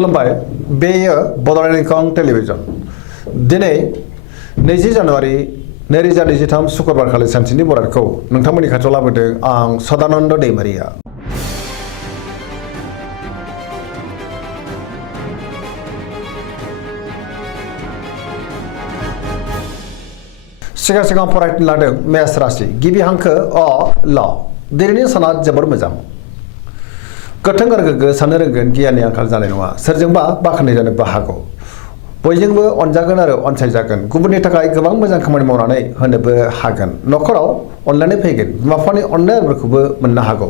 खुलुमबाय बेयो बड'लेण्ड इंखं टेलिभिजन दिनै 20 जानुवारि 2023 शुक्रबार खालि सानसेनि बरादखौ नोंथांमोननि खाथियाव लाबोदों आं सदानन्द दैमारिया। सिगां फरायनो लादों मेष राशि गिबि हांखो अ ल दिनैनि साना जोबोर मोजां गोथों आरो गोग्गो साननो रोंगोन गियाननि आंखाल जानाय नङा सोरजोंबा बाख्नाय जानोबो हागौ बयजोंबो अनजागोन आरो अनसायजागोन गुबुननि थाखाय गोबां मोजां खामानि मावनानै होनोबो हागोन न'खराव अनलायनाय फैगोन बिमा बिफानि अननायफोरखौबो मोननो हागौ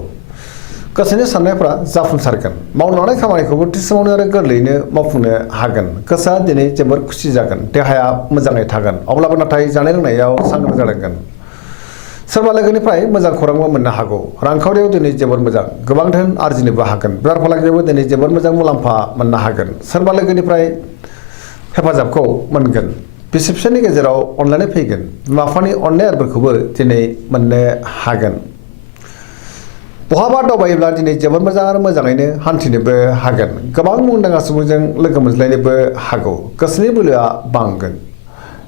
गोसोनि साननायफ्रा जाफुंसारगोन मावनो लानाय खामानिखौबो थि समावनो आरो गोरलैयैनो मावफुंनो हागोन गोसोआ दिनै जोबोर खुसि जागोन देहाया मोजाङै थागोन अब्लाबो नाथाय जानाय लोंनायाव सांग्रां जानांगोन सोरबा लोगोनिफ्राय मोजां खौरांबो मोननो हागौ रांखावरियाव दिनै जोबोर मोजां गोबां धोन आरजिनोबो हागोन बेफार फालांगियावबो दिनै जोबोर मोजां मुलाम्फा मोननो हागोन सोरबा लोगोनिफ्राय हेफाजाबखौ मोनगोन बिसि फिसायनि गेजेराव अनलायनाय फैगोन बिमा बिफानि अननायफोरखौबो दिनै मोननो हागोन बहाबा दावबायोब्ला दिनै जोबोर मोजां आरो मोजाङैनो हान्थिनोबो हागोन गोबां मुंदांखा सुबुंजों लोगो मोनज्लायनोबो हागौ गोसोनि बोलोआ बांगोन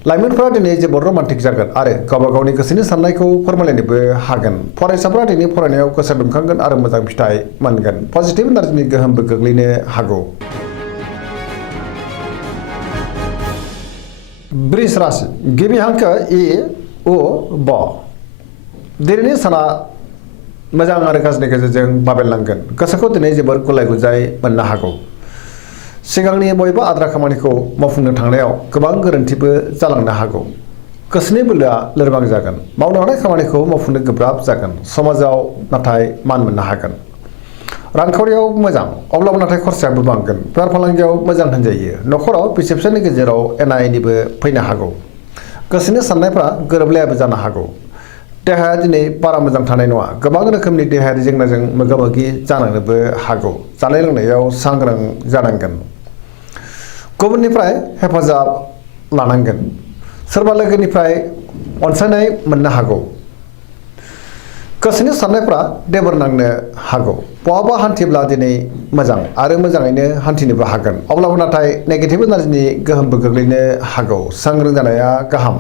लाइमोनफोरा दिनै जोबोर रमान्टिक जागोन आरो गावबा गावनि गोसोनि साननायखौ फोरमायलायनोबो हागोन फरायसाफोरा दिनै फरायनायाव गोसो दुंखांगोन आरो मोजां फिथाइ मोनगोन पजिटिभ एनार्जिनि गोहोमबो गोग्लैनो हागौ वृष राशि गिबि हांखो इ उ ब दिनैनि साना मोजां आरो गाज्रिनि गेजेरजों बाबेनलांगोन गोसोखौ दिनै जोबोर गुलाय गुजाय मोननो हागौ सिगांनि बयबो आद्रा खामानिखौ मावफुंनो थांनायाव गोबां गोरोन्थिबो जालांनो हागौ गोसोनि बोलोआ लोरबां जागोन मावनो हानाय खामानिखौ मावफुंनो गोब्राब जागोन समाजाव नाथाय मान मोननो हागोन रांखावरियाव मोजां अब्लाबो नाथाय खरसायाबो बांगोन बेफार फालांगियाव मोजां होनजायो न'खराव बिसि फिसायनि गेजेराव एना एनिबो फैनो हागौ गोसोनि साननायफ्रा गोरोबलायाबो जानो हागौ देहाया दिनै बारा मोजां थानाय नङा गोबां रोखोमनि देहायारि जेंनाजों मोगा मोगि जानांनोबो हागौ जानाय लोंनायाव सांग्रां जानांगोन गुबुननिफ्राय हेफाजाब लानांगोन सोरबा लोगोनिफ्राय अनसायनाय मोननो हागौ गोसोनि साननायफ्रा देबोर नांनो हागौ बहाबा हान्थिब्ला दिनै मोजां आरो मोजाङैनो हान्थिनोबो हागोन अब्लाबो नाथाय नेगेटिभ एनार्जिनि गोहोमबो गोग्लैनो हागौ सांग्रां जानाया गाहाम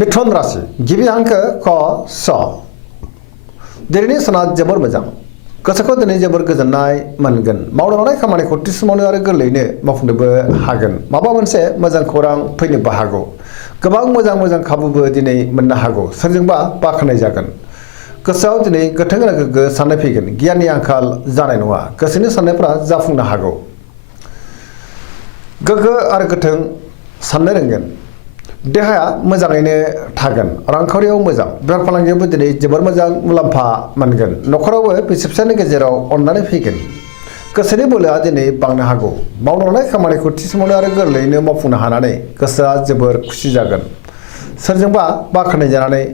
मिथुन राशि गिबि हांखो क स दिनैनि साना जोबोर मोजां गोसोखौ दिनै जोबोर गोजोननाय मोनगोन मावनो लानाय खामानिखौ थि समावनो आरो गोरलैयैनो मावफुंनोबो हागोन माबा मोनसे मोजां खौरां फैनोबो हागौ गोबां मोजां खाबुबो दिनै मोननो हागौ सोरजोंबा बाख्नाय जागोन गोसोआव दिनै गोथों आरो गोग्गो साननाय फैगोन गियाननि आंखाल जानाय नङा गोसोनि साननायफ्रा जाफुंनो हागौ गोग्गो आरो गोथों साननो रोंगोन देहाया मोजाङैनो थागोन रांखावरियाव मोजां बेफार फालांगियावबो दिनै जोबोर मोजां मुलाम्फा मोनगोन न'खरावबो बिसि फिसायनि गेजेराव अननानै फैगोन गोसोनि बोलोआ दिनै बांनो हागौ मावनो लानाय खामानिखौ थि समावनो आरो गोरलैयैनो मावफुंनो हानानै गोसोआ जोबोर खुसि जागोन सोरजोंबा बाख्नाय जानानै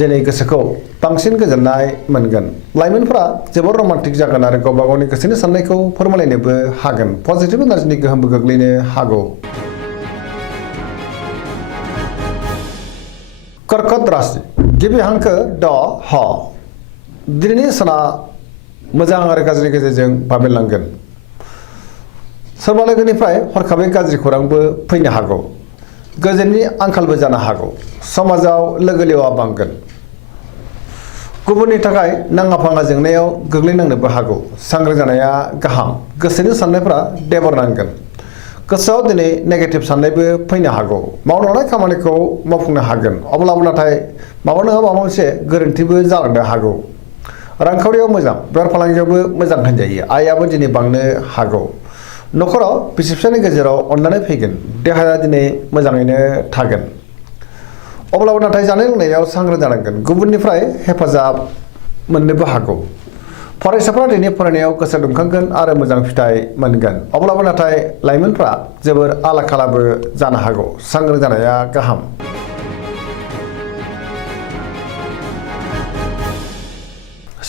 दिनै गोसोखौ बांसिन गोजोननाय मोनगोन लाइमोनफोरा जोबोर रमान्टिक जागोन आरो गावबा गावनि गोसोनि साननायखौ फोरमायलायनोबो हागोन पजिटिभ एनार्जिनि गोहोमबो गोग्लैनो हागौ कर्कट राशि गिबि हांखो ड ह दिनैनि साना मोजां आरो गाज्रिनि गेजेरजों बाबेनलांगोन सोरबा लोगोनिफ्राय हरखाबै गाज्रि खौरांबो फैनो हागौ गोजोननि आंखालबो जानो हागौ समाजाव लोगो लेवा बांगोन गुबुननि थाखाय नाङा फाङा जेंनायाव गोग्लैनांनोबो हागौ सांग्रां जानाया गाहाम गोसोनि साननायफ्रा देबर नांगोन गोसोआव दिनै नेगेटिभ साननायबो फैनो हागौ मावनो लानाय खामानिखौ मावफुंनो हागोन अब्लाबो नाथाय माबा नङा माबा मोनसे गोरोन्थिबो जालांनो हागौ रांखावरियाव मोजां बेफार फालांगियावबो मोजां होनजायो आयाबो दिनै बांनो हागौ न'खराव बिसि फिसायनि गेजेराव अननानै फैगोन देहाया दिनै मोजाङैनो थागोन अब्लाबो नाथाय जानाय लोंनायाव सांग्रां जानांगोन गुबुननिफ्राय हेफाजाब मोननोबो हागौ फरायसाफ्रा दिनै फरायनायाव गोसो दुंखांगोन आरो मोजां फिथाइ मोनगोन अब्लाबो नाथाय लाइमोनफ्रा जोबोर आला खालाबो जानो हागौ सांग्रां जानाया गाहाम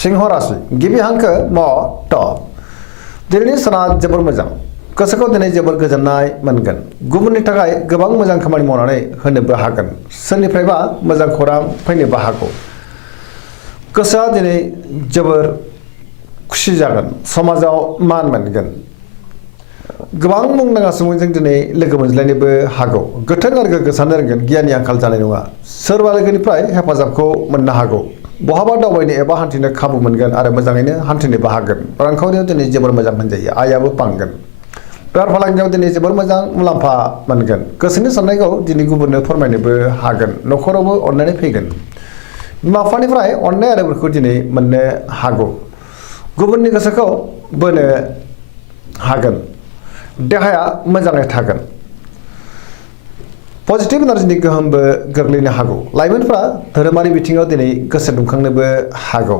सिंह राशि गिबि हांखो म ट दिनैनि साना जोबोर मोजां गोसोखौ दिनै जोबोर गोजोननाय मोनगोन गुबुननि थाखाय गोबां मोजां खामानि मावनानै होनोबो हागोन सोरनिफ्रायबा मोजां खौरां फैनोबो हागौ गोसोआ दिनै जोबोर खुसि जागोन समाजाव मान मोनगोन गोबां मुंदांखा सुबुंजों दिनै लोगो मोनज्लायनोबो हागौ गोथों आरो गोग्गो साननो रोंगोन गियाननि आंखाल जानाय नङा सोरबा लोगोनिफ्राय हेफाजाबखौ मोननो हागौ बहाबा दावबायनो एबा हान्थिनो खाबु मोनगोन आरो मोजाङैनो हान्थिनोबो हागोन रांखावरियाव दिनै जोबोर मोजां होनजायो आयाबो बांगोन बेफार फालांगियाव दिनै जोबोर मोजां मुलाम्फा मोनगोन गोसोनि साननायखौ दिनै गुबुननो फोरमायनोबो हागोन न'खरावबो अननानै फैगोन बिमा बिफानिफ्राय अननाय आरो बोरखौ दिनै मोननो हागौ गुबुननि गोसोखौ बोनो हागोन देहाया मोजाङै थागोन पजिटिभ एनार्जिनि गोहोमबो गोग्लैनो हागौ लाइमोनफ्रा धोरोमारि बिथिङाव दिनै गोसो दुंखांनोबो हागौ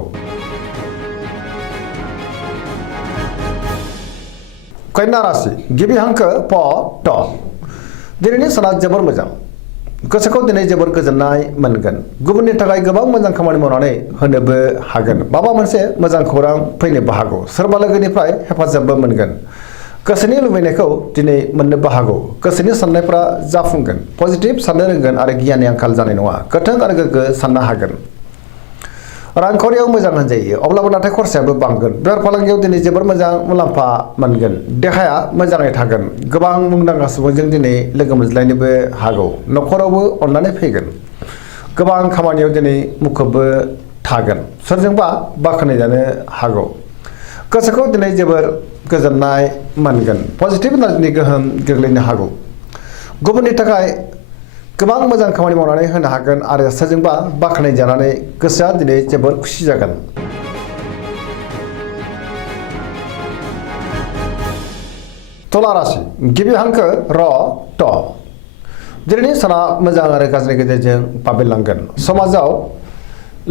कन्या राशि गिबि हांखो प ट दिनैनि साना जोबोर मोजां गोसोखौ दिनै जोबोर गोजोननाय मोनगोन गुबुननि थाखाय गोबां मोजां खामानि मावनानै होनोबो हागोन माबा मोनसे मोजां खौरां फैनोबो हागौ सोरबा लोगोनिफ्राय हेफाजाबबो मोनगोन गोसोनि लुबैनायखौ दिनै मोननोबो हागौ गोसोनि साननायफ्रा जाफुंगोन पजिटिभ साननो रोंगोन आरो गियाननि आंखाल जानाय नङा गोथों आरो गोग्गो साननो हागोन रांखावरियाव मोजां होनजायो अब्लाबो नाथाय खरसायाबो बांगोन बेफार फालांगियाव दिनै जोबोर मोजां मुलाम्फा मोनगोन देहाया मोजाङै थागोन गोबां मुंदांखा सुबुंजों दिनै लोगो मोनज्लायनोबो हागौ न'खरावबो अननानै फैगोन गोबां खामानियाव दिनै मुखुबबो थागोन सोरजोंबा बाख्नायजानो हागौ गोसोखौ दिनै जोबोर गोजोननाय मोनगोन पजिटिभ एनार्जिनि गोहोम गोग्लैनो हागौ गुबुननि थाखाय गोबां मोजां खामानि मावनानै होनो हागोन आरो सोरजोंबा बाख्नायजानानै गोसोआ दिनै जोबोर खुसि जागोन तुला राशि गिबि हांखो र ट दिनैनि साना मोजां आरो गाज्रिनि गेजेरजों बाबेनलांगोन समाजाव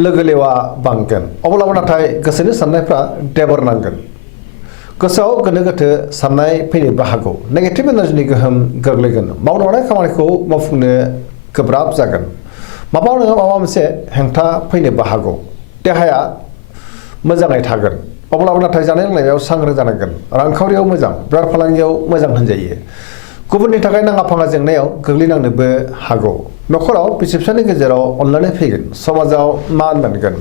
लोगो लेवा बांगोन अब्लाबो नाथाय गोसोनि साननायफ्रा देबोरनांगोन गोसोआव गोनो गोथो साननाय फैनोबो हागौ नेगेटिभ एनार्जिनि गोहोम गोग्लैगोन मावनो हानाय खामानिखौ मावफुंनो गोब्राब जागोन माबा नङा माबा मोनसे हेंथा फैनोबो हागौ देहाया मोजाङै थागोन अब्लाबो नाथाय जानाय लोंनायाव सांग्रां जानांगोन रांखावरियाव मोजां बेफार फालांगियाव मोजां होनजायो गुबुननि थाखाय नाङा फाङा जेंनायाव गोग्लैनांनोबो हागौ न'खराव बिसि फिसायनि गेजेराव अनलायनाय फैगोन समाजाव मान मोनगोन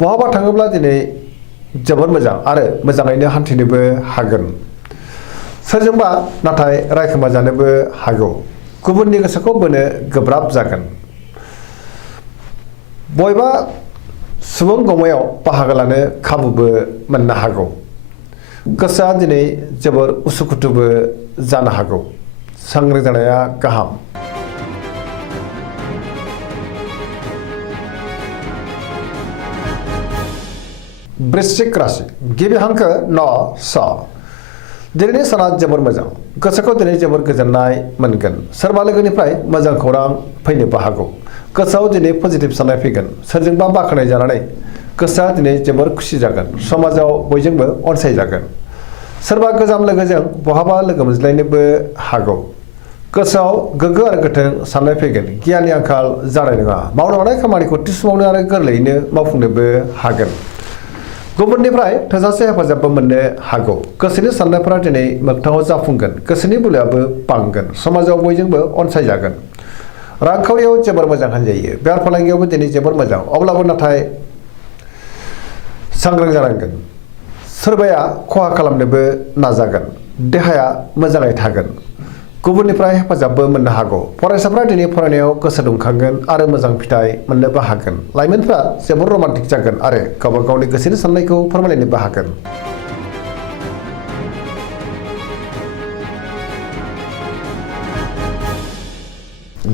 बहाबा थाङोब्ला दिनै जोबोर मोजां आरो मोजाङैनो हान्थिनोबो हागोन सोरजोंबा नाथाय रायखोमा जानोबो हागौ गुबुननि गोसोखौ बोनो गोब्राब जागोन बबेबा सुबुं गमायाव बाहागो लानो खाबुबो मोननो हागौ गोसोआ दिनै जोबोर उसुखुथुबो जानो हागौ सांग्रां जानाया गाहाम वृश्चिक राशि गिबि हांखो न स दिनैनि साना जोबोर मोजां गोसोखौ दिनै जोबोर गोजोननाय मोनगोन सोरबा लोगोनिफ्राय मोजां खौरां फैनोबो हागौ गोसोआव दिनै पजिटिभ साननाय फैगोन सोरजोंबा बाख्नाय जानानै गोसोआ दिनै जोबोर खुसि जागोन समाजाव बयजोंबो अनसायजागोन सोरबा गोजाम लोगोजों बहाबा लोगो मोनज्लायनोबो हागौ गोसोआव गोग्गो आरो गोथों साननाय फैगोन गियाननि आंखाल जानाय नङा मावनो हानाय खामानिखौ थि समावनो आरो गोरलैयैनो मावफुंनोबो हागोन गुबुननिफ्राय थोजासे हेफाजाबबो मोननो हागौ गोसोनि साननायफोरा दिनै मोगथाङाव जाफुंगोन गोसोनि बोलोआबो बांगोन समाजाव बयजोंबो अनसायजागोन रांखावरियाव जोबोर मोजां होनजायो बेफार फालांगियावबो दिनै जोबोर मोजां अब्लाबो नाथाय सांग्रां जानांगोन सोरबाया खहा खालामनोबो नाजागोन देहाया मोजाङै थागोन गुबुननिफ्राय हेफाजाबबो मोननो हागौ फरायसाफ्रा दिनै फरायनायाव गोसो दुंखांगोन आरो मोजां फिथाइ मोननोबो हागोन लाइमोनफ्रा जोबोर रमान्टिक जागोन आरो गावबा गावनि गोसोनि साननायखौ फोरमायलायनोबो हागोन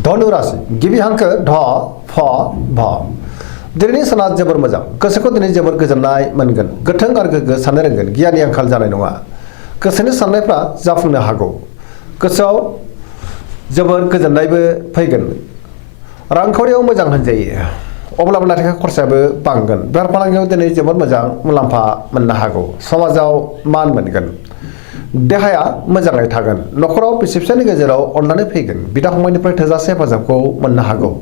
धनु राशि गिबि हांखो ढ फ भ दिनैनि साना जोबोर मोजां गोसोखौ दिनै जोबोर गोजोननाय मोनगोन गोथों आरो गोग्गो साननो रोंगोन गियाननि आंखाल जानाय नङा गोसोनि साननायफ्रा जाफुंनो हागौ गोसोआव जोबोर गोजोननायबो फैगोन रांखावरियाव मोजां होनजायो अब्लाबो नाथाय खरसायाबो बांगोन बेफार फालांगियाव दिनै जोबोर मोजां मुलाम्फा मोननो हागौ समाजाव मान मोनगोन देहाया मोजाङै थागोन न'खराव बिसि फिसायनि गेजेराव अननानै फैगोन बिदा फंबायनिफ्राय थोजासे हेफाजाबखौ मोननो हागौ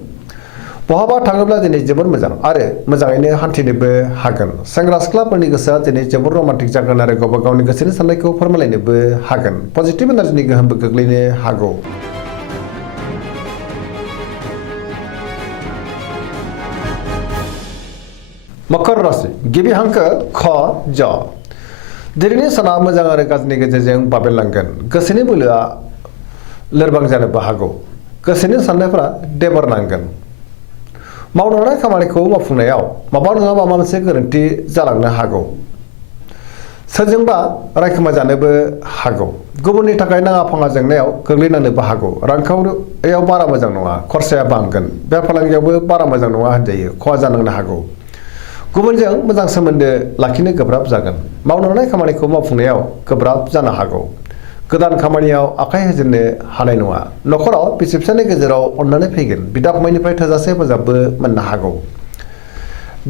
बहाबा थाङोब्ला दिनै जोबोर मोजां आरो मोजाङैनो हान्थिनोबो हागोन सेंग्रा सिख्लाफोरनि गोसोआ दिनै जोबोर रमान्टिक जागोन आरो गावबा गावनि गोसोनि साननायखौ फोरमायलायनोबो हागोन पजिटिभ एनार्जिनि गोहोमबो गोग्लैनो हागौ मकर राशि गिबि हांखो ख ज दिनैनि साना मोजां आरो गाज्रिनि गेजेरजों बाबेनलांगोन गोसोनि बोलोआ लोरबां जानोबो हागौ गोसोनि साननायफोरा देबर नांगोन मावनो हानाय खामानिखौ मावफुंनायाव माबा नङा माबा मोनसे गोरोन्थि जालांनो हागौ सोरजोंबा रायखोमा जानोबो हागौ गुबुननि थाखाय नाङा फाङा जेंनायाव गोग्लैनांनोबो हागौ रांखावरियाव बारा मोजां नङा खरसाया बांगोन बेफार फालांगियावबो बारा मोजां नङा होनजायो खहा जानांनो हागौ गुबुनजों मोजां सोमोन्दो लाखिनो गोब्राब जागोन मावनो हानाय खामानिखौ मावफुंनायाव गोब्राब जानो हागौ गोदान खामानियाव आखाइ होजेननो हानाय नङा नखराव बिसि फिसायनि गेजेराव अननानै फैगोन बिदा फंबायनिफ्राय थोजासे हेफाजाबबो मोननो हागौ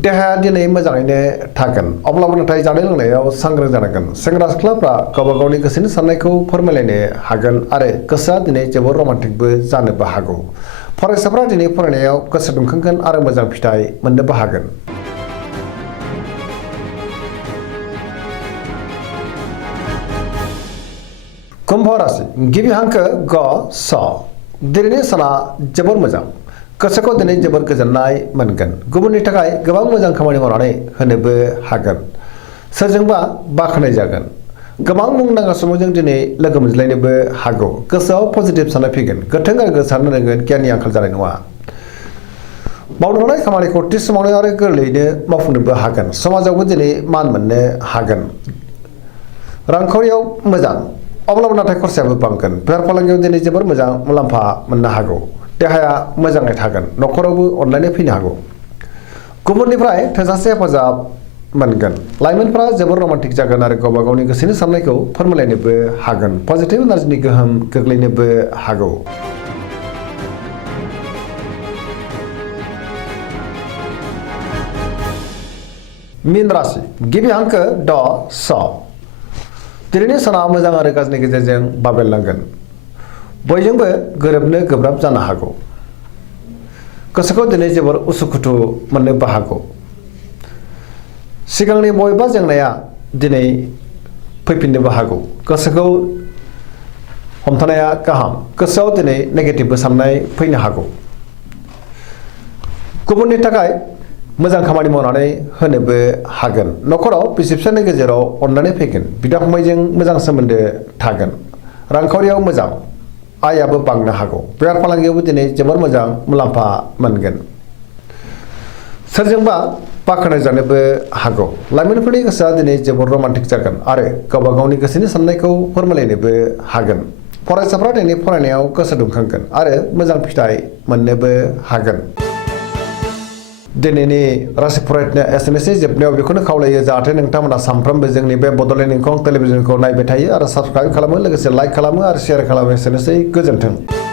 देहाया दिनै मोजाङैनो थागोन अब्लाबो नाथाय जानाय लोंनायाव सांग्रां जानांगोन सेंग्रा सिख्लाफ्रा गावबा गावनि गोसोनि साननायखौ फोरमायलायनो हागोन आरो गोसोआ दिनै जोबोर रमान्टिकबो जानोबो हागौ फरायसाफ्रा दिनै फरायनायाव गोसो दुंखांगोन आरो मोजां फिथाइ मोननोबो हागोन कुम्भ राशि गिबि हांखो ग स दिनैनि साना जोबोर मोजां गोसोखौ दिनै जोबोर गोजोननाय मोनगोन गुबुननि थाखाय गोबां मोजां खामानि मावनानै होनोबो हागोन सोरजोंबा बाख्नाय जागोन गोबां मुंदांखा सुबुंजों दिनै लोगो मोनज्लायनोबो हागौ गोसोआव पजिटिभ साननाय फैगोन गोथों आरो साननो रोंगोन गियाननि आंखाल जानाय नङा मावनो हानाय खामानिखौ थि समावनो आरो गोरलैयैनो मावफुंनोबो हागोन समाजावबो दिनै मान मोननो हागोन रांखावरियाव मोजां अब्लाबो नाथाय खरसायाबो बांगोन बेफार फालांगियाव दिनै जोबोर मोजां मुलाम्फा मोननो हागौ देहाया मोजाङै थागोन नखरावबो अनलायनाय फैनो हागौ गुबुननिफ्राय थोजासे हेफाजाब मोनगोन लाइमोनफ्रा जोबोर रमान्टिक जागोन आरो गावबा गावनि गोसोनि साननायखौ फोरमायलायनोबो हागोन पजिटिभ एनार्जिनि गोहोम गोग्लैनोबो हागौ मीन राशि गिबि हांखो ड स दिनैनि साना मोजां आरो गाज्रिनि गेजेरजों बाबेनलांगोन बयजोंबो गोरोबनो गोब्राब जानो हागौ गोसोखौ दिनै जोबोर उसुखुथु मोननोबो हागौ सिगांनि बबेबा जेंनाया दिनै फैफिननोबो हागौ गोसोखौ हमथानाया गाहाम गोसोआव दिनै नेगेटिभबो साननाय फैनो हागौ गुबुननि थाखाय मोजां खामानि मावनानै होनोबो हागोन नखराव बिसि फिसायनि गेजेराव अननानै फैगोन बिदा फंबायजों मोजां सोमोन्दो थागोन रांखावरियाव मोजां आयाबो बांनो हागौ बेफार फालांगियावबो दिनै जोबोर मोजां मुलाम्फा मोनगोन सोरजोंबा बाख्नाय जानोबो हागौ लाइमोनफोरनि गोसोआ दिनै जोबोर रमान्टिक जागोन आरो गावबा गावनि गोसोनि साननायखौ फोरमायलायनोबो हागोन फरायसाफ्रा दिनै फरायनायाव गोसो दुंखांगोन आरो मोजां फिथाइ मोननोबो हागोन दिनैनि राशि फरायनाया एसेनोसै जोबनायाव बेखौनो खावलायो जाहाथे नोंथांमोना सानफ्रोमबो जोंनि बे बड'लेण्ड इंखं टेलिभिजनखौ नायबाय थायो आरो साबस्क्राइब खालामो लोगोसे लाइक खालामो आरो शेयार खालामो एसेनोसै गोजोन्थों।